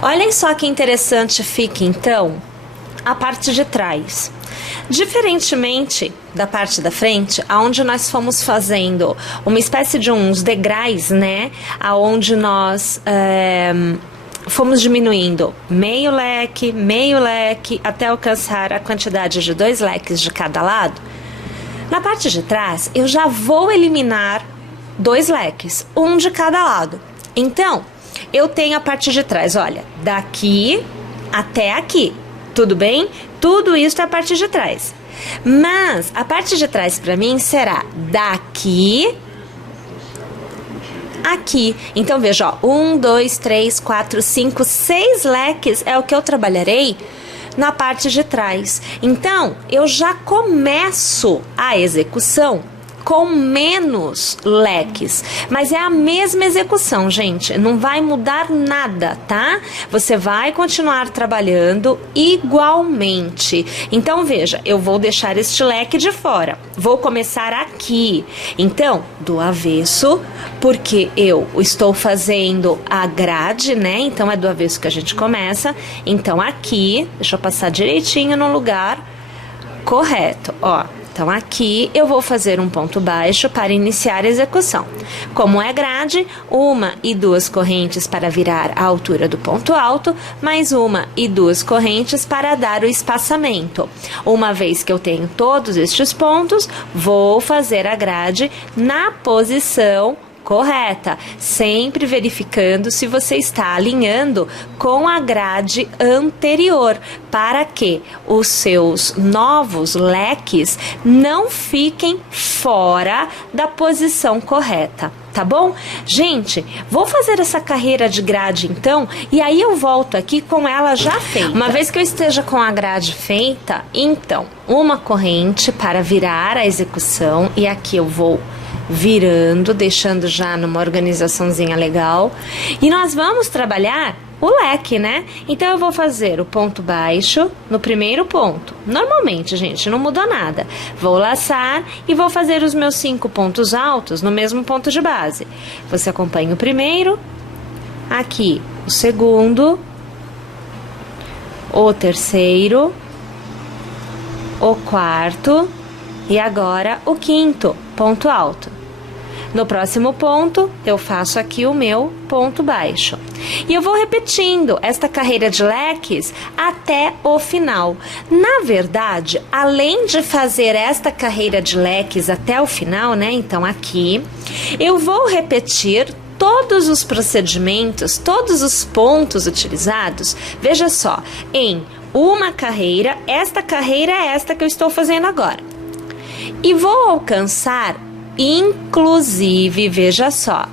Olhem só que interessante fica, então, a parte de trás. Diferentemente da parte da frente, aonde nós fomos fazendo uma espécie de uns degraus, né? Aonde nós fomos diminuindo meio leque, até alcançar a quantidade de 2 leques de cada lado. Na parte de trás, eu já vou eliminar 2 leques, um de cada lado. Então, eu tenho a parte de trás, olha, daqui até aqui, tudo bem? Tudo isso é a parte de trás. Mas a parte de trás para mim será daqui aqui. Então veja, ó, 1, 2, 3, 4, 5, 6 leques é o que eu trabalharei na parte de trás. Então eu já começo a execução com menos leques, mas é a mesma execução, gente, não vai mudar nada, tá? Você vai continuar trabalhando igualmente. Então veja, eu vou deixar este leque de fora, vou começar aqui, então do avesso, porque eu estou fazendo a grade, né? Então é do avesso que a gente começa. Então aqui, deixa eu passar direitinho no lugar correto, ó. Então, aqui eu vou fazer um ponto baixo para iniciar a execução. Como é grade, 1 e 2 correntes para virar a altura do ponto alto, mais 1 e 2 correntes para dar o espaçamento. Uma vez que eu tenho todos estes pontos, vou fazer a grade na posição correta, sempre verificando se você está alinhando com a grade anterior, para que os seus novos leques não fiquem fora da posição correta. Tá bom? Gente, vou fazer essa carreira de grade então, e aí eu volto aqui com ela já feita. Uma vez que eu esteja com a grade feita, então, uma corrente para virar a execução, e aqui eu vou virando, deixando já numa organizaçãozinha legal. E nós vamos trabalhar o leque, né? Então eu vou fazer o ponto baixo no primeiro ponto. Normalmente, gente, não mudou nada. Vou laçar e vou fazer os meus 5 pontos altos no mesmo ponto de base. Você acompanha o primeiro, aqui o segundo, o terceiro, o quarto e agora o quinto ponto alto. No próximo ponto, eu faço aqui o meu ponto baixo. E eu vou repetindo esta carreira de leques até o final. Na verdade, além de fazer esta carreira de leques até o final, né? Então, aqui, eu vou repetir todos os procedimentos, todos os pontos utilizados, veja só, em uma carreira, esta carreira é esta que eu estou fazendo agora. E vou alcançar, inclusive, veja só,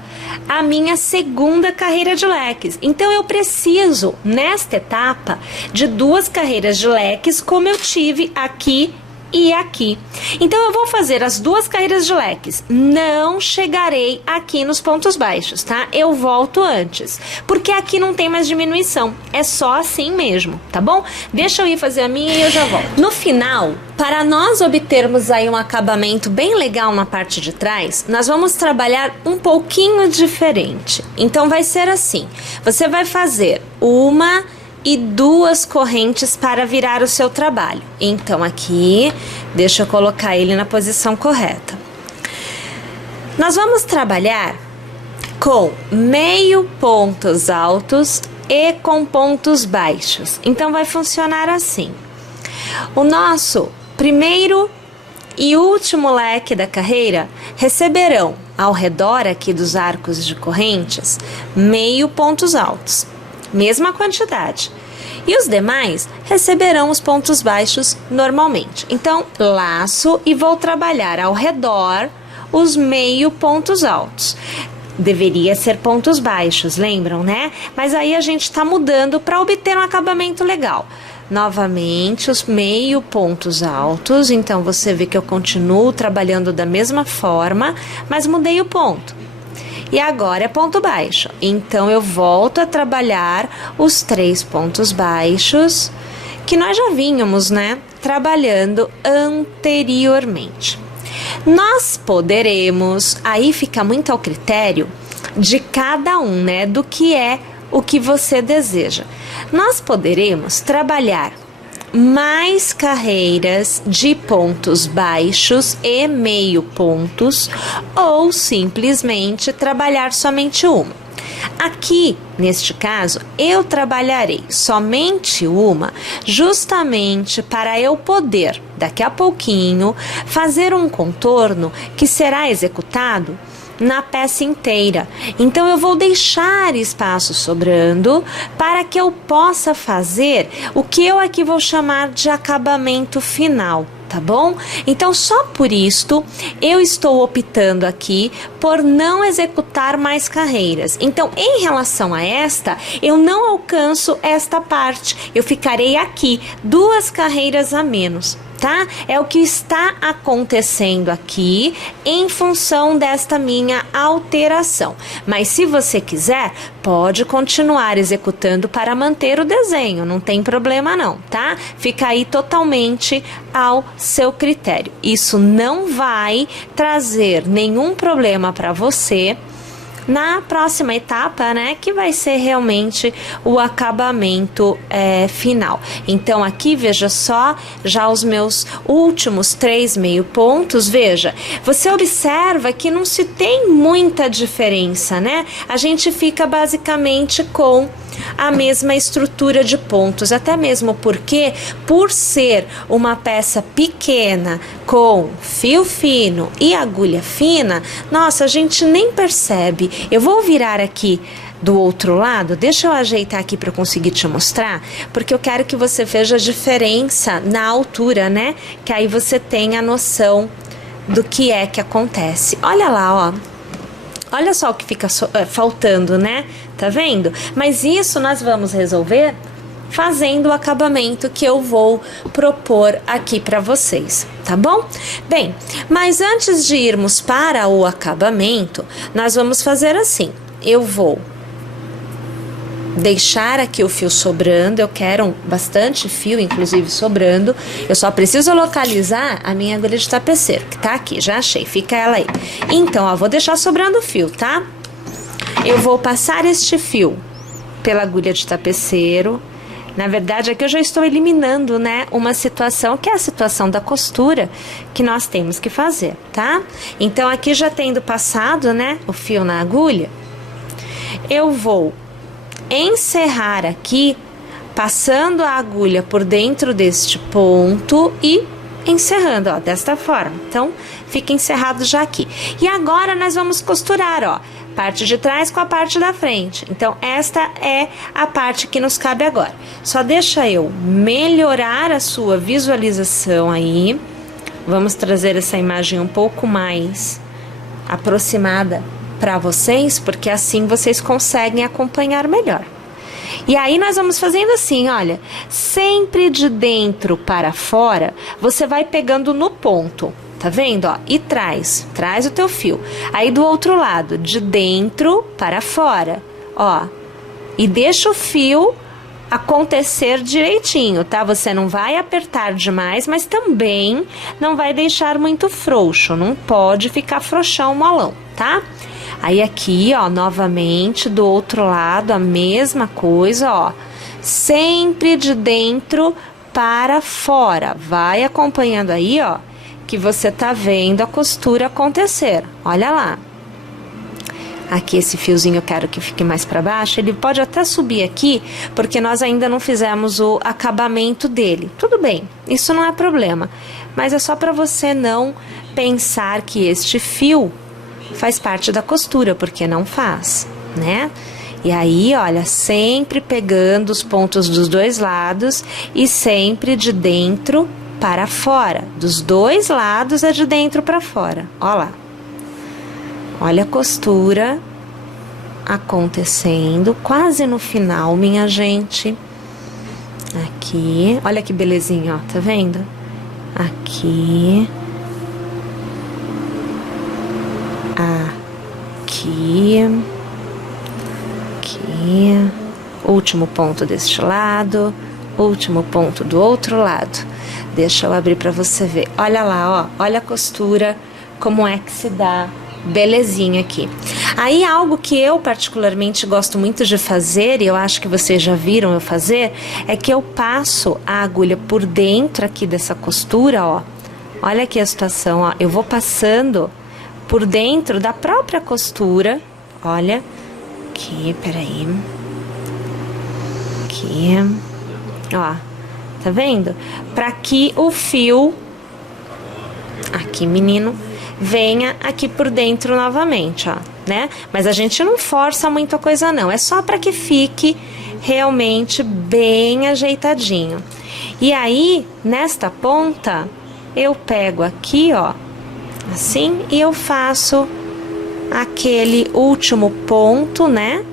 a minha segunda carreira de leques. Então, eu preciso, nesta etapa, de 2 carreiras de leques, como eu tive aqui e aqui. Então, eu vou fazer as 2 carreiras de leques. Não chegarei aqui nos pontos baixos, tá? Eu volto antes, porque aqui não tem mais diminuição. É só assim mesmo, tá bom? Deixa eu ir fazer a minha e eu já volto. No final, para nós obtermos aí um acabamento bem legal na parte de trás, nós vamos trabalhar um pouquinho diferente. Então, vai ser assim. Você vai fazer 1 e 2 correntes para virar o seu trabalho. Então, aqui, deixa eu colocar ele na posição correta. Nós vamos trabalhar com meio pontos altos e com pontos baixos. Então, vai funcionar assim. O nosso primeiro e último leque da carreira receberão, ao redor aqui dos arcos de correntes, meio pontos altos. Mesma quantidade. E os demais receberão os pontos baixos normalmente. Então, laço e vou trabalhar ao redor os meio pontos altos. Deveria ser pontos baixos, lembram, né? Mas aí a gente está mudando para obter um acabamento legal. Novamente, os meio pontos altos. Então, você vê que eu continuo trabalhando da mesma forma, mas mudei o ponto. E agora é ponto baixo. Então, eu volto a trabalhar os 3 pontos baixos que nós já vínhamos, né, trabalhando anteriormente. Nós poderemos, aí fica muito ao critério de cada um, né, do que é o que você deseja. Nós poderemos trabalhar mais carreiras de pontos baixos e meio pontos ou simplesmente trabalhar somente uma. Aqui, neste caso, eu trabalharei somente uma, justamente para eu poder, daqui a pouquinho, fazer um contorno que será executado na peça inteira. Então eu vou deixar espaço sobrando para que eu possa fazer o que eu aqui vou chamar de acabamento final, tá bom? Então só por isto eu estou optando aqui por não executar mais carreiras. Então em relação a esta, eu não alcanço esta parte, eu ficarei aqui 2 carreiras a menos. Tá? É o que está acontecendo aqui em função desta minha alteração. Mas se você quiser, pode continuar executando para manter o desenho, não tem problema não, tá? Fica aí totalmente ao seu critério. Isso não vai trazer nenhum problema para você na próxima etapa, né, que vai ser realmente o acabamento final. Então aqui, veja só, já os meus últimos 3 meio pontos, veja, você observa que não se tem muita diferença, né? A gente fica basicamente com a mesma estrutura de pontos, até mesmo porque, por ser uma peça pequena com fio fino e agulha fina, nossa, a gente nem percebe. Eu vou virar aqui do outro lado, deixa eu ajeitar aqui para conseguir te mostrar, porque eu quero que você veja a diferença na altura, né? Que aí você tenha a noção do que é que acontece. Olha lá, ó. Olha só o que fica faltando, né? Tá vendo? Mas isso nós vamos resolver fazendo o acabamento que eu vou propor aqui para vocês, tá bom? Bem, mas antes de irmos para o acabamento, nós vamos fazer assim. Eu vou deixar aqui o fio sobrando, eu quero bastante fio, inclusive sobrando, eu só preciso localizar a minha agulha de tapeceiro, que tá aqui, já achei, fica ela aí. Então, ó, vou deixar sobrando o fio, tá? Eu vou passar este fio pela agulha de tapeceiro. Na verdade, aqui eu já estou eliminando, né, uma situação que é a situação da costura que nós temos que fazer, tá? Então, aqui já tendo passado, né, o fio na agulha, eu vou encerrar aqui, passando a agulha por dentro deste ponto e encerrando, ó, desta forma. Então, fica encerrado já aqui. E agora nós vamos costurar, ó, parte de trás com a parte da frente. Então, esta é a parte que nos cabe agora. Só deixa eu melhorar a sua visualização aí. Vamos trazer essa imagem um pouco mais aproximada para vocês, porque assim vocês conseguem acompanhar melhor. E aí nós vamos fazendo assim, olha, sempre de dentro para fora, você vai pegando no ponto, tá vendo, ó? E traz o teu fio. Aí do outro lado, de dentro para fora, ó. E deixa o fio acontecer direitinho, tá? Você não vai apertar demais, mas também não vai deixar muito frouxo, não pode ficar frouxão, molão, tá? Aí aqui, ó, novamente, do outro lado, a mesma coisa, ó. Sempre de dentro para fora. Vai acompanhando aí, ó, que você tá vendo a costura acontecer. Olha lá. Aqui esse fiozinho eu quero que fique mais para baixo. Ele pode até subir aqui, porque nós ainda não fizemos o acabamento dele. Tudo bem, isso não é problema. Mas é só para você não pensar que este fio faz parte da costura, porque não faz, né? E aí, olha, sempre pegando os pontos dos dois lados e sempre de dentro para fora. Dos dois lados é de dentro para fora. Olha lá. Olha a costura acontecendo quase no final, minha gente. Aqui, olha que belezinha, ó, tá vendo? Aqui. Aqui, aqui, último ponto deste lado, último ponto do outro lado. Deixa eu abrir para você ver. Olha lá, ó, olha a costura, como é que se dá belezinha aqui. Aí algo que eu particularmente gosto muito de fazer, e eu acho que vocês já viram eu fazer, é que eu passo a agulha por dentro aqui dessa costura, ó. Olha aqui a situação, ó. Eu vou passando por dentro da própria costura, olha. Aqui, peraí. Aqui, ó. Tá vendo? Pra que o fio, aqui, menino, venha aqui por dentro novamente, ó, né? Mas a gente não força muito a coisa não, é só para que fique realmente bem ajeitadinho. E aí, nesta ponta, eu pego aqui, ó, assim, e eu faço aquele último ponto, né?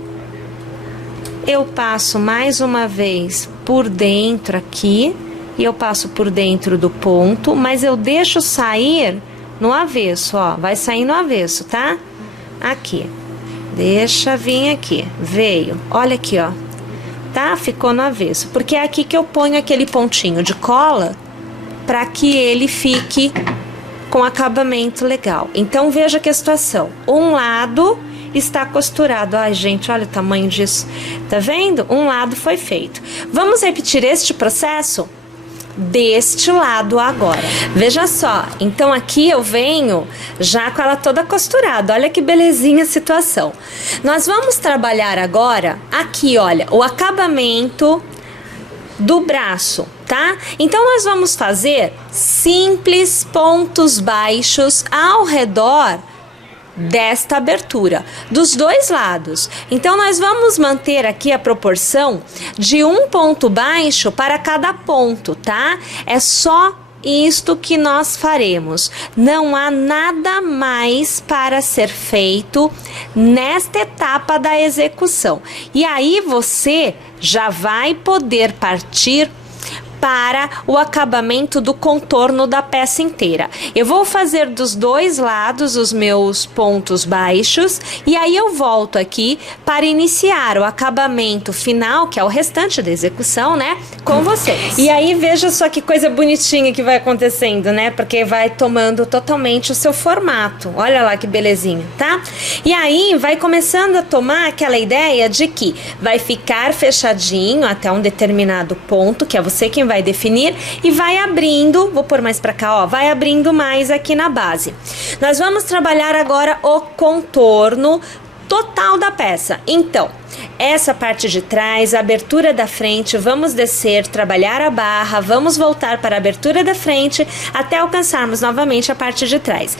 Eu passo mais uma vez por dentro aqui, e eu passo por dentro do ponto, mas eu deixo sair no avesso, ó, vai sair no avesso, tá? Aqui, deixa vir aqui, veio, olha aqui, ó, tá? Ficou no avesso, porque é aqui que eu ponho aquele pontinho de cola para que ele fique com acabamento legal. Então, veja que a situação, um lado está costurado, ai gente, olha o tamanho disso, tá vendo? Um lado foi feito. Vamos repetir este processo? Deste lado agora. Veja só, então aqui eu venho já com ela toda costurada, olha que belezinha a situação. Nós vamos trabalhar agora aqui, olha, o acabamento do braço, tá? Então nós vamos fazer simples pontos baixos ao redor desta abertura, dos dois lados. Então, nós vamos manter aqui a proporção de um ponto baixo para cada ponto, tá? É só isto que nós faremos. Não há nada mais para ser feito nesta etapa da execução. E aí, você já vai poder partir para o acabamento do contorno da peça inteira. Eu vou fazer dos dois lados os meus pontos baixos e aí eu volto aqui para iniciar o acabamento final, que é o restante da execução, né, com vocês. E aí veja só que coisa bonitinha que vai acontecendo, né, porque vai tomando totalmente o seu formato. Olha lá que belezinha, tá? E aí vai começando a tomar aquela ideia de que vai ficar fechadinho até um determinado ponto, que é você quem vai definir, e vai abrindo, vou pôr mais pra cá, ó, vai abrindo mais aqui na base. Nós vamos trabalhar agora o contorno total da peça. Então, essa parte de trás, a abertura da frente, vamos descer, trabalhar a barra, vamos voltar para a abertura da frente até alcançarmos novamente a parte de trás.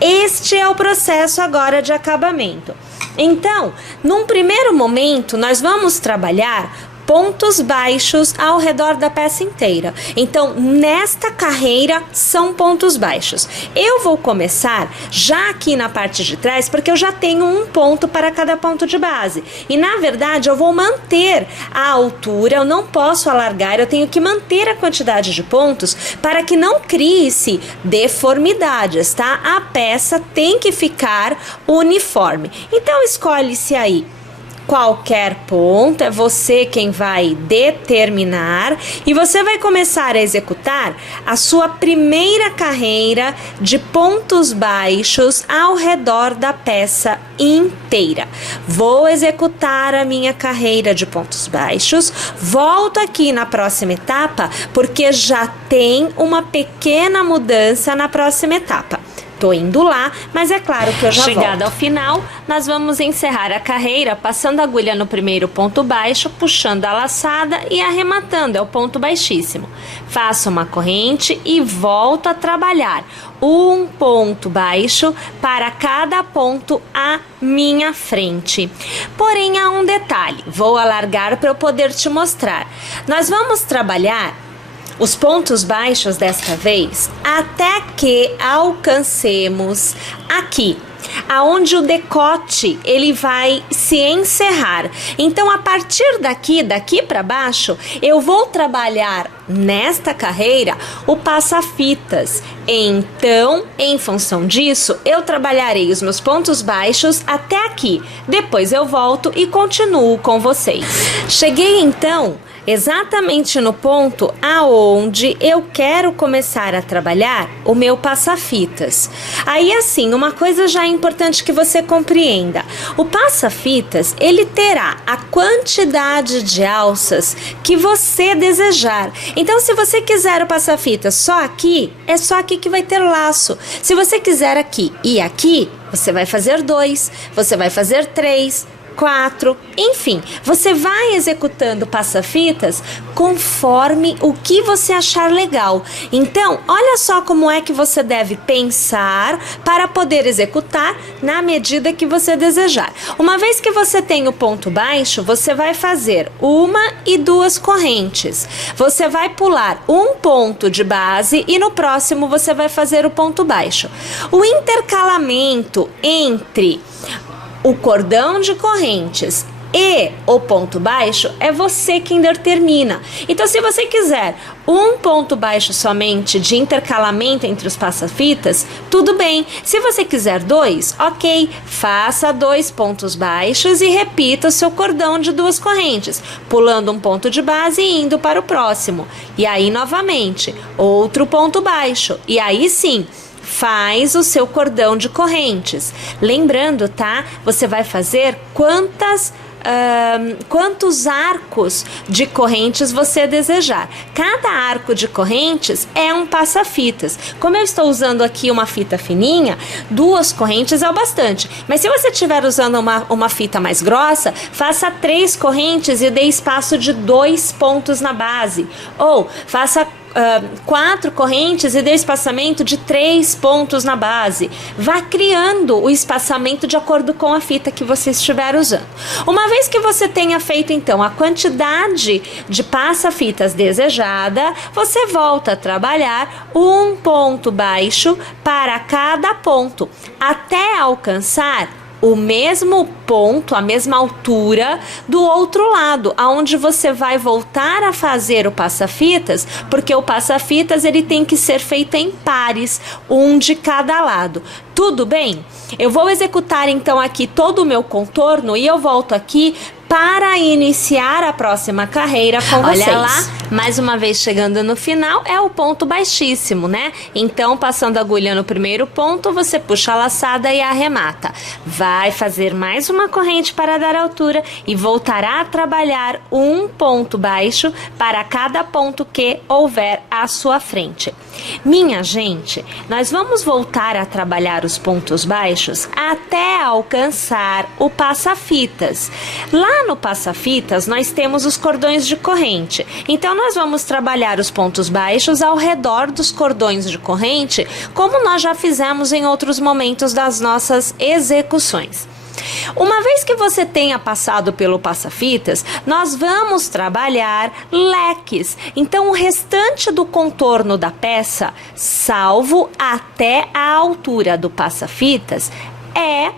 Este é o processo agora de acabamento. Então, num primeiro momento, nós vamos trabalhar pontos baixos ao redor da peça inteira. Então, nesta carreira são pontos baixos. Eu vou começar já aqui na parte de trás, porque eu já tenho um ponto para cada ponto de base. E, na verdade, eu vou manter a altura, eu não posso alargar, eu tenho que manter a quantidade de pontos para que não crie-se deformidades, tá? A peça tem que ficar uniforme. Então, escolhe-se aí qualquer ponto, é você quem vai determinar e você vai começar a executar a sua primeira carreira de pontos baixos ao redor da peça inteira. Vou executar a minha carreira de pontos baixos, volto aqui na próxima etapa porque já tem uma pequena mudança na próxima etapa. Tô indo lá, mas é claro que eu já volto. Chegada ao final, nós vamos encerrar a carreira passando a agulha no primeiro ponto baixo, puxando a laçada e arrematando, é o ponto baixíssimo. Faço uma corrente e volto a trabalhar um ponto baixo para cada ponto à minha frente. Porém, há um detalhe, vou alargar para eu poder te mostrar. Nós vamos trabalhar os pontos baixos desta vez até que alcancemos aqui, aonde o decote ele vai se encerrar. Então, a partir daqui para baixo, eu vou trabalhar nesta carreira o passa-fitas. Então, em função disso, eu trabalharei os meus pontos baixos até aqui. Depois eu volto e continuo com vocês. Cheguei então exatamente no ponto aonde eu quero começar a trabalhar o meu passa-fitas. Aí assim, uma coisa já é importante que você compreenda. O passa-fitas, ele terá a quantidade de alças que você desejar. Então, se você quiser o passa-fitas só aqui, é só aqui que vai ter laço. Se você quiser aqui e aqui, você vai fazer 2, você vai fazer 3, 4, enfim, você vai executando passa-fitas conforme o que você achar legal. Então, olha só como é que você deve pensar para poder executar na medida que você desejar. Uma vez que você tem o ponto baixo, você vai fazer 1 e 2 correntes. Você vai pular um ponto de base e no próximo você vai fazer o ponto baixo. O intercalamento entre o cordão de correntes e o ponto baixo é você quem determina. Então, se você quiser um ponto baixo somente de intercalamento entre os passa-fitas, tudo bem. Se você quiser 2, ok, faça 2 pontos baixos e repita o seu cordão de 2 correntes, pulando um ponto de base e indo para o próximo. E aí, novamente, outro ponto baixo. E aí sim, faz o seu cordão de correntes. Lembrando, tá? Você vai fazer quantos arcos de correntes você desejar. Cada arco de correntes é um passa-fitas. Como eu estou usando aqui uma fita fininha, 2 correntes é o bastante. Mas se você estiver usando uma fita mais grossa, faça 3 correntes e dê espaço de 2 pontos na base. Ou faça 4 correntes e dê espaçamento de 3 pontos na base. Vá criando o espaçamento de acordo com a fita que você estiver usando. Uma vez que você tenha feito então a quantidade de passa-fitas desejada, você volta a trabalhar um ponto baixo para cada ponto, até alcançar o mesmo ponto, a mesma altura do outro lado, aonde você vai voltar a fazer o passa-fitas, porque o passa-fitas ele tem que ser feito em pares, um de cada lado. Tudo bem? Eu vou executar então aqui todo o meu contorno e eu volto aqui para iniciar a próxima carreira com vocês. Olha lá, mais uma vez chegando no final, é o ponto baixíssimo, né? Então, passando a agulha no primeiro ponto, você puxa a laçada e arremata. Vai fazer mais uma corrente para dar altura e voltará a trabalhar um ponto baixo para cada ponto que houver à sua frente. Minha gente, nós vamos voltar a trabalhar os pontos baixos até alcançar o passa-fitas. Lá no passa-fitas, nós temos os cordões de corrente. Então, nós vamos trabalhar os pontos baixos ao redor dos cordões de corrente, como nós já fizemos em outros momentos das nossas execuções. Uma vez que você tenha passado pelo passa-fitas, nós vamos trabalhar leques. Então, o restante do contorno da peça, salvo até a altura do passa-fitas, é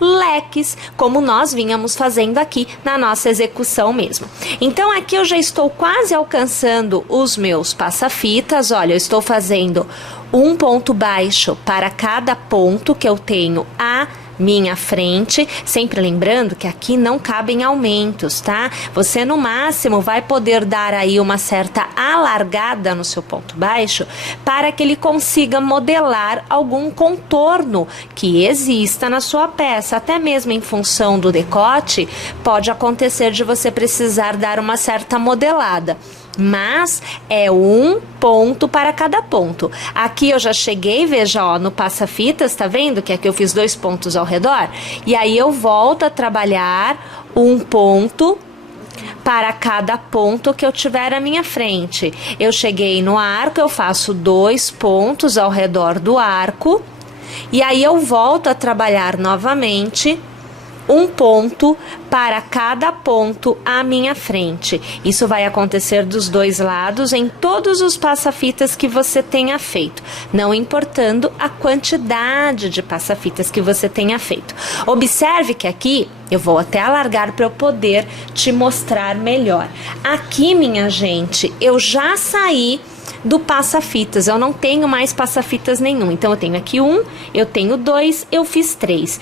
leques, como nós vínhamos fazendo aqui na nossa execução mesmo. Então, aqui eu já estou quase alcançando os meus passa-fitas. Olha, eu estou fazendo um ponto baixo para cada ponto que eu tenho à minha frente, sempre lembrando que aqui não cabem aumentos, tá? Você no máximo vai poder dar aí uma certa alargada no seu ponto baixo para que ele consiga modelar algum contorno que exista na sua peça, até mesmo em função do decote, pode acontecer de você precisar dar uma certa modelada. Mas é um ponto para cada ponto. Aqui eu já cheguei, veja, ó, no passa-fitas, tá vendo que aqui eu fiz 2 pontos ao redor? E aí eu volto a trabalhar um ponto para cada ponto que eu tiver à minha frente. Eu cheguei no arco, eu faço 2 pontos ao redor do arco. E aí eu volto a trabalhar novamente um ponto para cada ponto à minha frente. Isso vai acontecer dos 2 lados em todos os passa-fitas que você tenha feito, não importando a quantidade de passa-fitas que você tenha feito. Observe que aqui eu vou até alargar para eu poder te mostrar melhor. Aqui, minha gente, eu já saí do passa-fitas, eu não tenho mais passa-fitas nenhum. Então, eu tenho aqui 1, eu tenho 2, eu fiz 3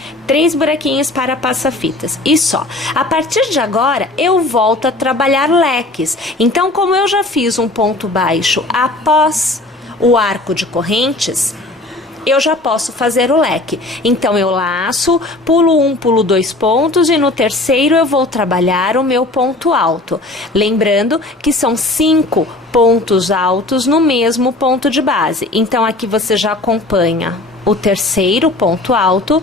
buraquinhos para passa-fitas, e só. A partir de agora, eu volto a trabalhar leques. Então, como eu já fiz um ponto baixo após o arco de correntes, eu já posso fazer o leque. Então, eu laço, pulo 1, pulo 2 pontos e no terceiro eu vou trabalhar o meu ponto alto. Lembrando que são 5 pontos altos no mesmo ponto de base. Então, aqui você já acompanha o terceiro ponto alto.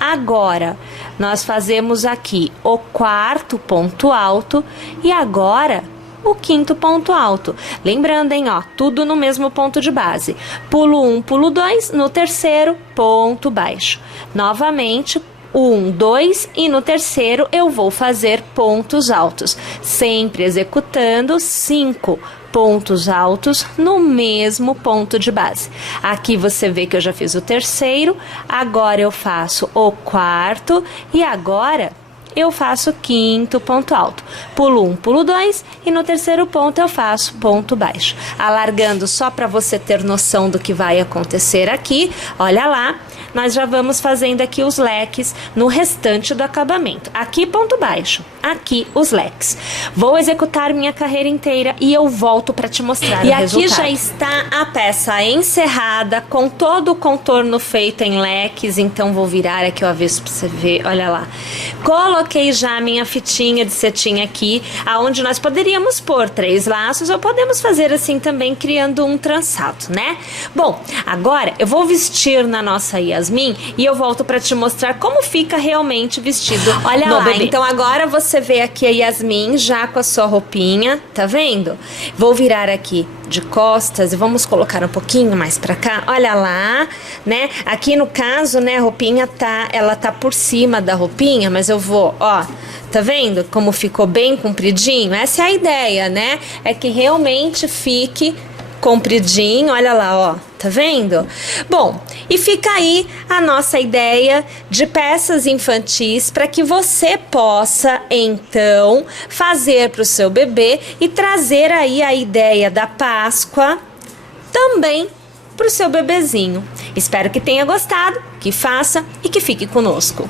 Agora, nós fazemos aqui o quarto ponto alto e agora o quinto ponto alto. Lembrando, hein, ó, tudo no mesmo ponto de base. Pulo 1, pulo 2, no terceiro, ponto baixo. Novamente, 1, 2 e no terceiro eu vou fazer pontos altos, sempre executando 5 pontos altos no mesmo ponto de base. Aqui você vê que eu já fiz o terceiro, agora eu faço o quarto e agora eu faço o quinto ponto alto. Pulo 1, pulo 2 e no terceiro ponto eu faço ponto baixo. Alargando só para você ter noção do que vai acontecer aqui, olha lá, nós já vamos fazendo aqui os leques no restante do acabamento. Aqui ponto baixo, aqui os leques. Vou executar minha carreira inteira e eu volto para te mostrar o resultado. E aqui já está a peça encerrada, com todo o contorno feito em leques. Então, vou virar aqui o avesso para você ver, olha lá. Coloquei já a minha fitinha de cetim aqui, aonde nós poderíamos pôr 3 laços, ou podemos fazer assim também, criando um trançado, né? Bom, agora eu vou vestir na nossa Yasmin e eu volto para te mostrar como fica realmente vestido. Olha lá, bebê. Então agora você vê aqui a Yasmin já com a sua roupinha, tá vendo? Vou virar aqui de costas e vamos colocar um pouquinho mais pra cá, olha lá, né? Aqui no caso, né, a roupinha ela tá por cima da roupinha, mas eu vou, ó, tá vendo como ficou bem compridinho? Essa é a ideia, né? É que realmente fique compridinho, olha lá, ó, tá vendo? Bom, e fica aí a nossa ideia de peças infantis para que você possa, então, fazer para o seu bebê e trazer aí a ideia da Páscoa também para o seu bebezinho. Espero que tenha gostado, que faça e que fique conosco.